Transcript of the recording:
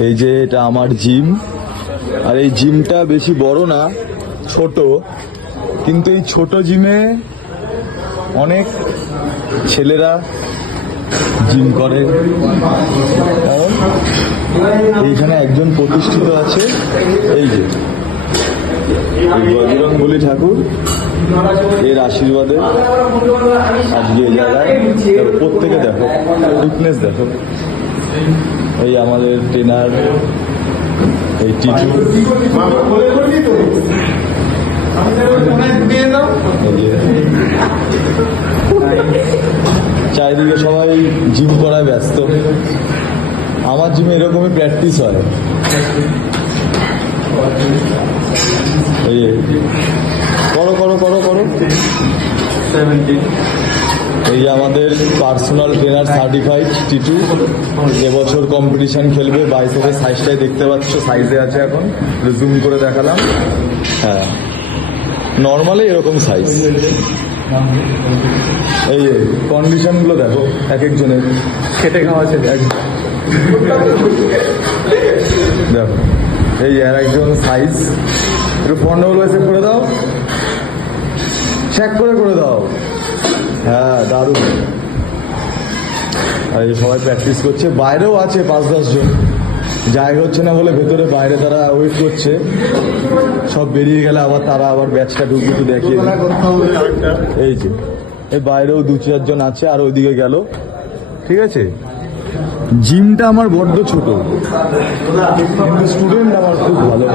এই যে এটা আমার জিম, আর এই জিমটা বেশি বড় না, ছোট, কিন্তু এই ছোট জিমে অনেক ছেলেরা জিম করে, কারণ এইখানে একজন প্রতিষ্ঠিত আছে, এই যে বজরংবলী ঠাকুর, এর আশীর্বাদে আজকে এই জায়গায় প্রত্যেকে দেখো ফিটনেস দেখো। এই আমাদের ট্রেনার, এই টিচু, চারিদিকে সবাই জিম করায় ব্যস্ত। আমার জিমে এরকমই প্র্যাকটিস হয়। এই করো করো করো করো। এই যে আমাদের পার্সোনাল ট্রেনার সার্টিফাইড টিটু, এবছর কম্পিটিশন খেলবে। বাইসেপের সাইজটাই দেখতে পাচ্ছ, সাইজে আছে, এখন জুম করে দেখালাম। হ্যাঁ, নর্মালি এরকম সাইজ। এই কন্ডিশন গুলো দেখো এক একজনের, খেটে খাওয়া আছে। দেখো এই আর একজন সাইজ, একটু ফন্ডবল বাইসেপ করে দাও, চেক করে দাও। হ্যাঁ, দারুণ। আর এই সবাই প্র্যাকটিস করছে, বাইরেও আছে 5-10 জন, জায়গা হচ্ছে না বলে ভেতরে বাইরে তারা ওয়েট করছে। সব বেরিয়ে গেলে আবার তারা আবার ব্যাচটা ঢুকিয়ে তো দেখিয়ে। এই যে এই বাইরেও 2-4 জন আছে, আর ওইদিকে গেল। ঠিক আছে, জিমটা আমার বড্ড ছোট, কিন্তু স্টুডেন্ট আমার খুব ভালো।